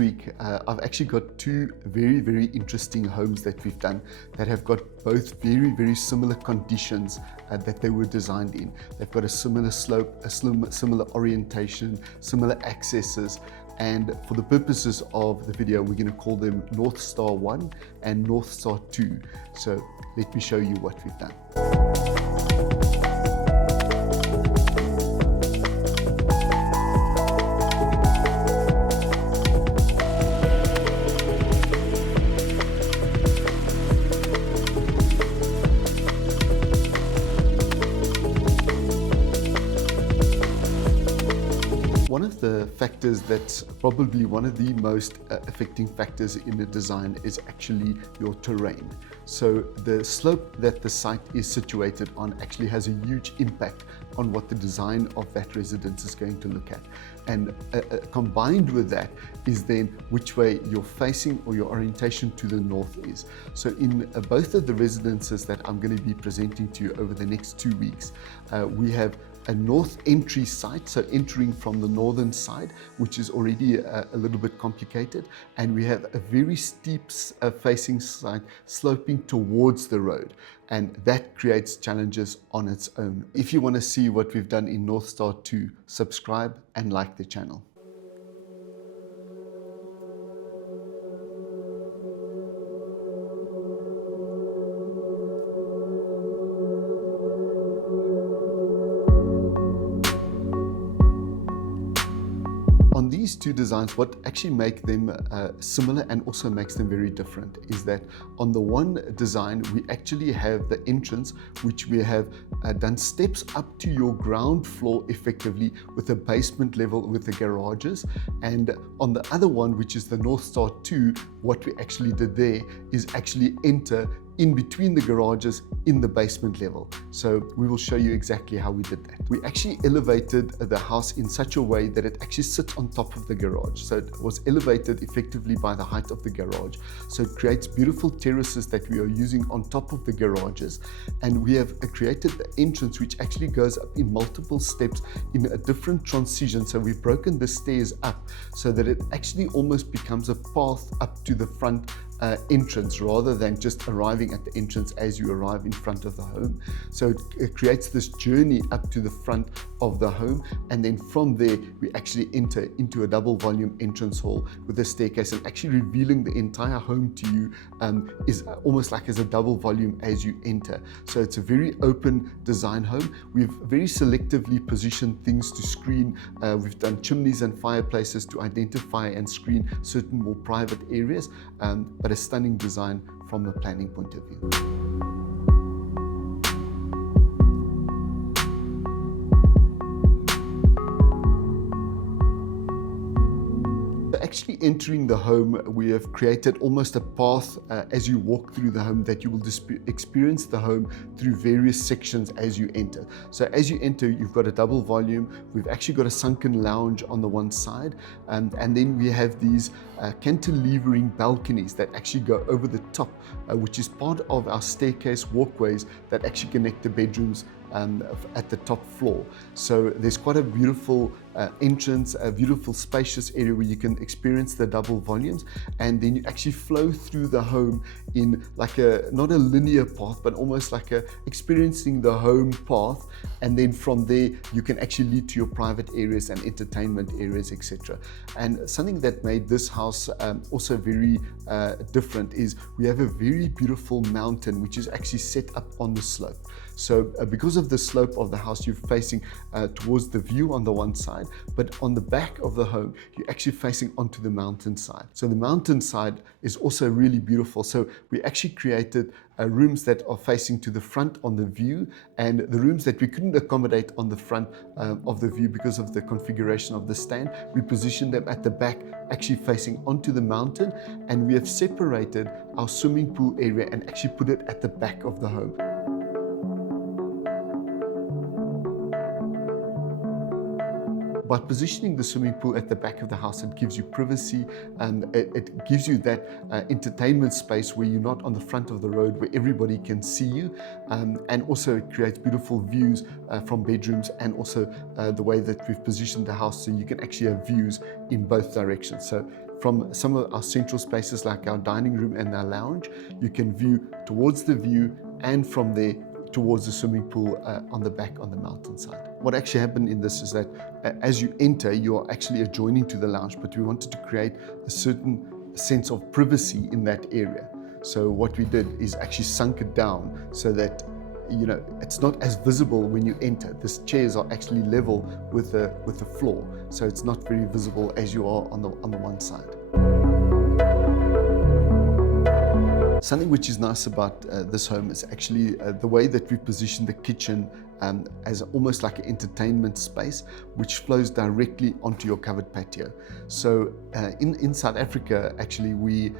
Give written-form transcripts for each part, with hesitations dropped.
week, I've actually got two very interesting homes that we've done that have got both very similar conditions that they were designed in. They've got a similar slope, a similar orientation, similar accesses, and for the purposes of the video, we're going to call them Northstar 1 and Northstar 2. So let me show you what we've done. One of the factors that's probably one of the most affecting factors in a design is actually your terrain. So the slope that the site is situated on actually has a huge impact on what the design of that residence is going to look at. And combined with that is then which way you're facing or your orientation to the north is. So in both of the residences that I'm going to be presenting to you over the next 2 weeks, we have a north entry site, so entering from the northern side, which is already a little bit complicated, and we have a very steep facing site sloping towards the road, and that creates challenges on its own. If you want to see what we've done in Northstar 2, subscribe and like the channel. On these two designs, what actually make them similar and also makes them very different is that on the one design, we actually have the entrance, which we have done steps up to your ground floor effectively with a basement level with the garages. And on the other one, which is the Northstar 2, what we actually did there is actually enter in between the garages in the basement level. So we will show you exactly how we did that. We actually elevated the house in such a way that it actually sits on top of the garage. So it was elevated effectively by the height of the garage. So it creates beautiful terraces that we are using on top of the garages. And we have created the entrance, which actually goes up in multiple steps in a different transition. So we've broken the stairs up so that it actually almost becomes a path up to the front entrance rather than just arriving at the entrance as you arrive in front of the home. So it creates this journey up to the front of the home, and then from there we actually enter into a double volume entrance hall with a staircase, and actually revealing the entire home to you is almost like as a double volume as you enter. So it's a very open design home. We've very selectively positioned things to screen. We've done chimneys and fireplaces to identify and screen certain more private areas, but a stunning design from a planning point of view. Actually entering the home, we have created almost a path as you walk through the home that you will experience the home through various sections as you enter. So as you enter, you've got a double volume. We've actually got a sunken lounge on the one side, and then we have these cantilevering balconies that actually go over the top, which is part of our staircase walkways that actually connect the bedrooms at the top floor. So there's quite a beautiful entrance, a beautiful spacious area where you can experience the double volumes, and then you actually flow through the home in like not a linear path, but almost like experiencing the home path, and then from there you can actually lead to your private areas and entertainment areas, etc. And something that made this house also very different is we have a very beautiful mountain which is actually set up on the slope. So because of the slope of the house, you're facing towards the view on the one side, but on the back of the home, you're actually facing onto the mountainside. So the mountainside is also really beautiful. So we actually created rooms that are facing to the front on the view, and the rooms that we couldn't accommodate on the front of the view because of the configuration of the stand, we positioned them at the back, actually facing onto the mountain, and we have separated our swimming pool area and actually put it at the back of the home. By positioning the swimming pool at the back of the house, it gives you privacy, and it gives you that entertainment space where you're not on the front of the road where everybody can see you, and also it creates beautiful views from bedrooms, and also the way that we've positioned the house so you can actually have views in both directions. So from some of our central spaces like our dining room and our lounge, you can view towards the view and from there towards the swimming pool on the back on the mountainside. What actually happened in this is that as you enter, you are actually adjoining to the lounge, but we wanted to create a certain sense of privacy in that area. So what we did is actually sunk it down so that it's not as visible when you enter. The chairs are actually level with the floor, so it's not very visible as you are on the one side. Something which is nice about this home is actually the way that we position the kitchen as almost like an entertainment space, which flows directly onto your covered patio. So in South Africa, actually, we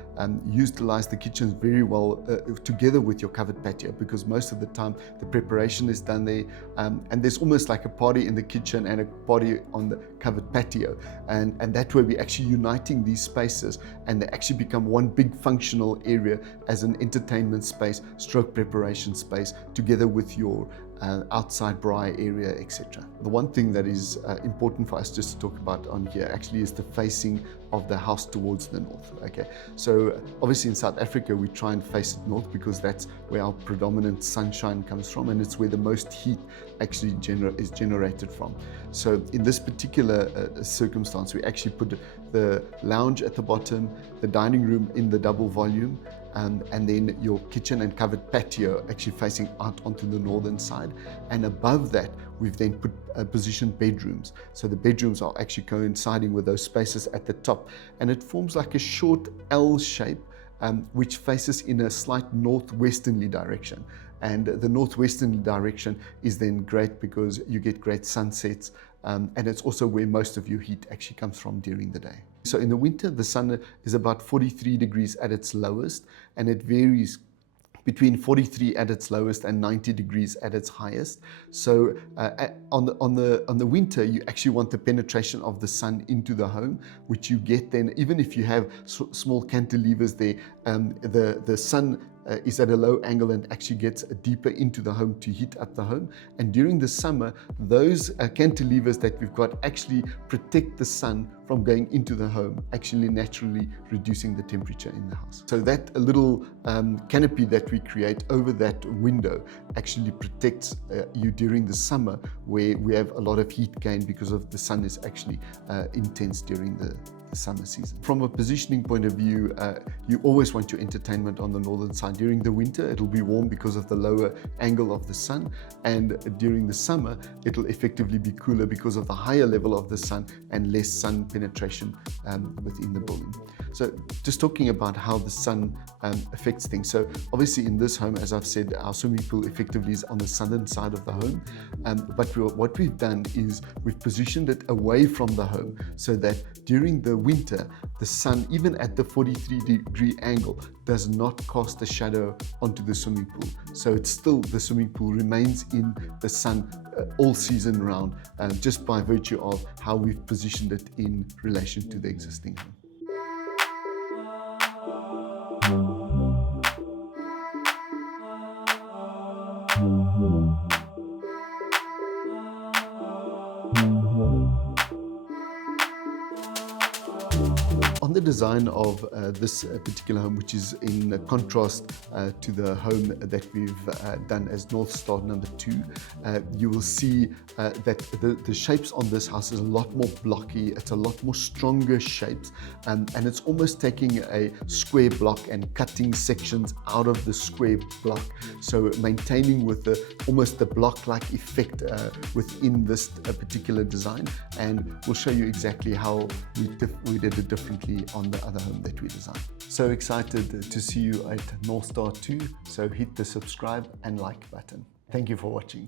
utilize the kitchens very well together with your covered patio, because most of the time the preparation is done there, and there's almost like a party in the kitchen and a party on the covered patio, and that way we're actually uniting these spaces, and they actually become one big functional area as an entertainment space, stroke preparation space, together with your outside braai area, etc. The one thing that is important for us just to talk about on here actually is the facing of the house towards the north. Okay, so obviously in South Africa we try and face it north because that's where our predominant sunshine comes from, and it's where the most heat actually is generated from. So in this particular circumstance, we actually put the lounge at the bottom, the dining room in the double volume, and then your kitchen and covered patio actually facing out onto the northern side. And above that, we've then put positioned bedrooms. So the bedrooms are actually coinciding with those spaces at the top. And it forms like a short L shape, which faces in a slight northwesterly direction. And the northwesterly direction is then great because you get great sunsets, and it's also where most of your heat actually comes from during the day. So in the winter, the sun is about 43 degrees at its lowest, and it varies between 43 at its lowest and 90 degrees at its highest. So on the winter, you actually want the penetration of the sun into the home, which you get then, even if you have small cantilevers there, the sun is at a low angle and actually gets deeper into the home to heat up the home. And during the summer, those cantilevers that we've got actually protect the sun from going into the home, actually naturally reducing the temperature in the house. So that little canopy that we create over that window actually protects you during the summer, where we have a lot of heat gain because of the sun is actually intense during the summer season. From a positioning point of view, you always want your entertainment on the northern side. During the winter, it'll be warm because of the lower angle of the sun, and during the summer, it'll effectively be cooler because of the higher level of the sun and less sun penetration within the building. So just talking about how the sun affects things. So obviously in this home, as I've said, our swimming pool effectively is on the southern side of the home, but what we've done is we've positioned it away from the home so that during the winter, the sun, even at the 43-degree angle, does not cast a shadow onto the swimming pool. So it's still, the swimming pool remains in the sun all season round, just by virtue of how we've positioned it in relation to the existing home. On the design of this particular home, which is in contrast to the home that we've done as Northstar number 2, you will see that the shapes on this house is a lot more blocky. It's a lot more stronger shapes, and it's almost taking a square block and cutting sections out of the square block. So maintaining with almost the block-like effect within this particular design, and we'll show you exactly how we did it differently on the other home that we designed. So excited to see you at Northstar 2, so hit the subscribe and like button. Thank you for watching.